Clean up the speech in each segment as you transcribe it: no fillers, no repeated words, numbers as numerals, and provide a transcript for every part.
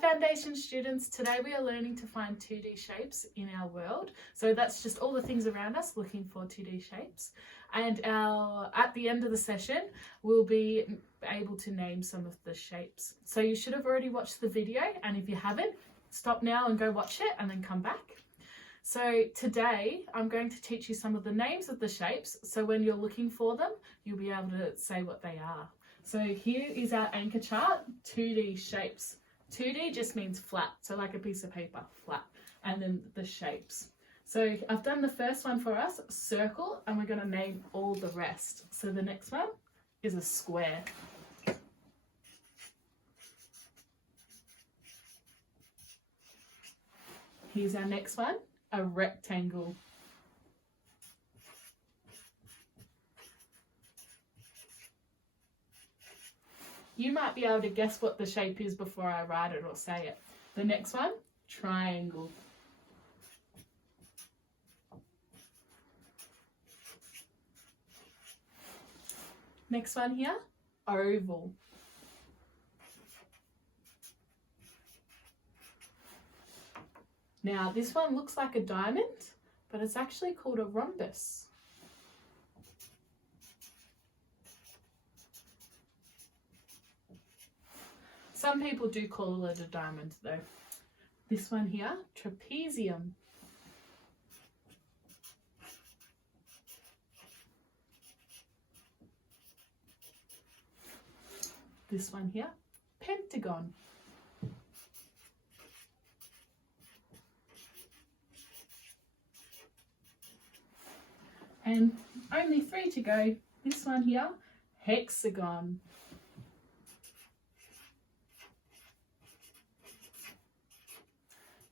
Foundation students, today we are learning to find 2D shapes in our world. So that's just all the things around us looking for 2D shapes. And at the end of the session, we'll be able to name some of the shapes. So you should have already watched the video, and if you haven't, stop now and go watch it and then come back. So today I'm going to teach you some of the names of the shapes, so when you're looking for them, you'll be able to say what they are. So here is our anchor chart, 2D shapes. 2D just means flat, so like a piece of paper, flat, and then the shapes. So I've done the first one for us, circle, and we're going to name all the rest. So the next one is a square. Here's our next one, a rectangle. You might be able to guess what the shape is before I write it or say it. The next one, triangle. Next one here, oval. Now this one looks like a diamond, but it's actually called a rhombus. Some people do call it a diamond though. This one here, trapezium. This one here, pentagon. And only 3 to go. This one here, hexagon.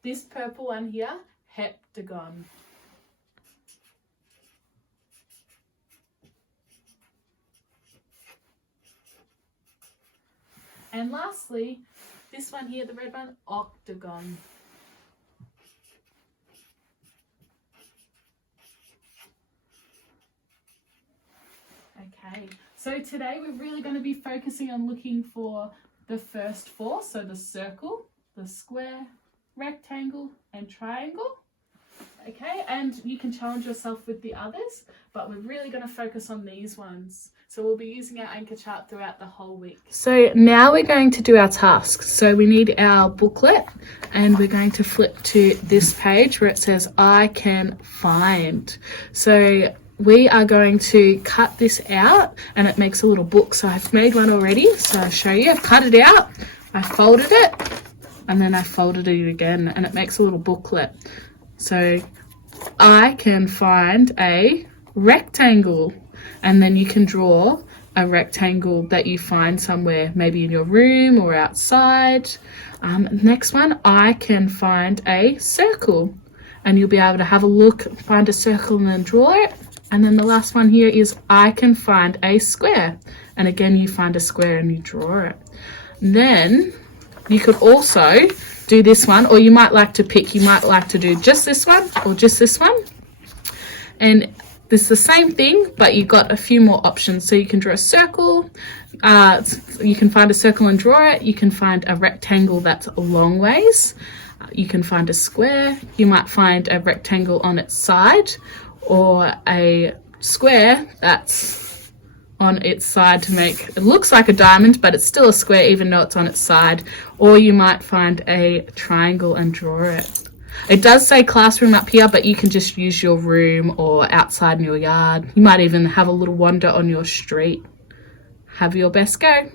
This purple one here, heptagon. And lastly, this one here, the red one, octagon. Okay, so today we're really going to be focusing on looking for the first 4, so the circle, the square, rectangle and triangle. Okay, and you can challenge yourself with the others, but we're really going to focus on these ones. So we'll be using our anchor chart throughout the whole week. So now we're going to do our tasks. So we need our booklet, and we're going to flip to this page where it says I can find. So we are going to cut this out, and it makes a little book. So I've made one already, so I'll show you. I've cut it out, I folded it, and then I folded it again, and it makes a little booklet. So I can find a rectangle, and then you can draw a rectangle that you find somewhere, maybe in your room or outside. Next one, I can find a circle, and you'll be able to have a look, find a circle and then draw it. And then the last one here is I can find a square, and again you find a square and you draw it. And then you could also do this one, or you might like to pick, you might like to do just this one or just this one. And this is the same thing, but you've got a few more options. So you can draw a circle, you can find a circle and draw it, you can find a rectangle that's a long ways, you can find a square, you might find a rectangle on its side, or a square that's on its side to make it looks like a diamond, but it's still a square even though it's on its side. Or you might find a triangle and draw it. It does say classroom up here, but you can just use your room or outside in your yard. You might even have a little wander on your street. Have your best go.